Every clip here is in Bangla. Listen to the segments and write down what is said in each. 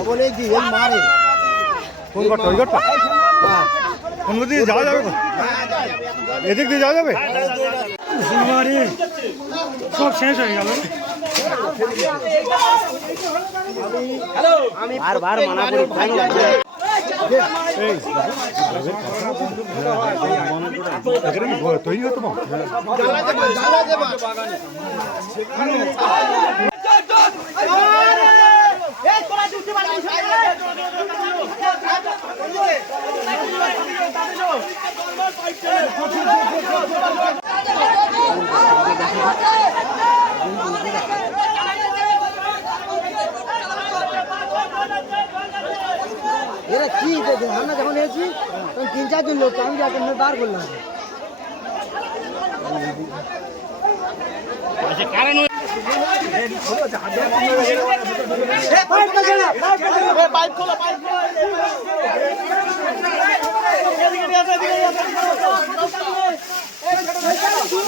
বলে কি এই মারে কোন ঘরটা ওই ঘরটা হ্যাঁ কোন দিকে যাওয়া যাবে এদিক দিয়ে যাওয়া যাবে সব শেষ হয়ে গেল বারবার মানা করি তৈরি হতো এরা কি দেখে আমরা যখন এসেছি তখন তিন চারজন লোক আমি যাকে বার করলাম।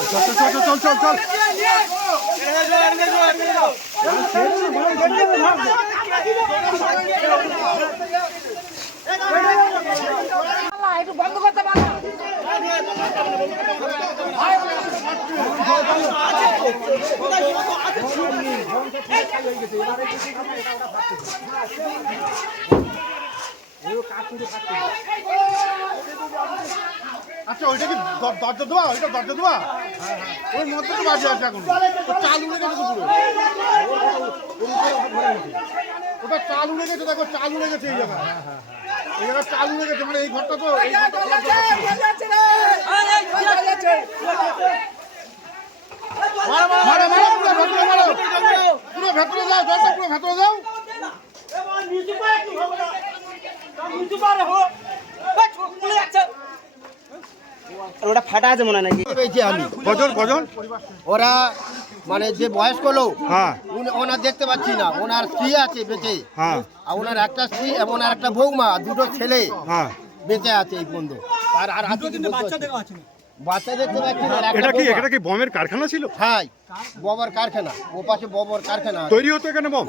চল চল চল চল চল একটু বন্ধ করতে পারো আচ্ছা ওইটা কি দরজা দেওয়া ওইটা দরজা দেওয়া ওই মধ্যে তো বাজে আছে এখন। চাল উড়ে গেছে পুরো। ওটা চাল উড়ে গেছে, দেখো, চাল উড়ে গেছে এই জায়গা এই জায়গা চাল উড়ে গেছে মানে এই ঘরটা তো এই ঘরটা পুরো ভেতরে যাও পুরো ভেতরে যাও। ওটা ফাটা আছে মনে নাকি? পেয়েছি আমি। কজন কজন? ওরা মানে যে বয়স্ক লোক হ্যাঁ। ওনার দেখতে পাচ্ছি না। ওনার স্ত্রী আছে বেঁচে। হ্যাঁ। আর ওনার একটা স্ত্রী এবং ওনার একটা বৌমা দুটো ছেলে হ্যাঁ। বেঁচে আছে এই বন্ধু। আর আর কি বাচ্চা বাচ্চা দেখতে পাচ্ছি না একটা এটা কি বৌমা। এটা কি বমের কারখানা ছিল? হ্যাঁ ববর কারখানা। ও পাশে ববর কারখানা তৈরি হতো এখানে বম?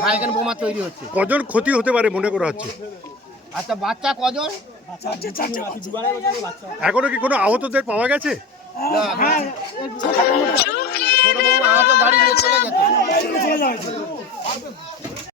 হ্যাঁ এখানে বোমা তৈরি হচ্ছে। কজন ক্ষতি হতে পারে মনে করা হচ্ছে? আচ্ছা বাচ্চা কজন? এখনও কি কোনো আহতদের পাওয়া গেছে? গেছে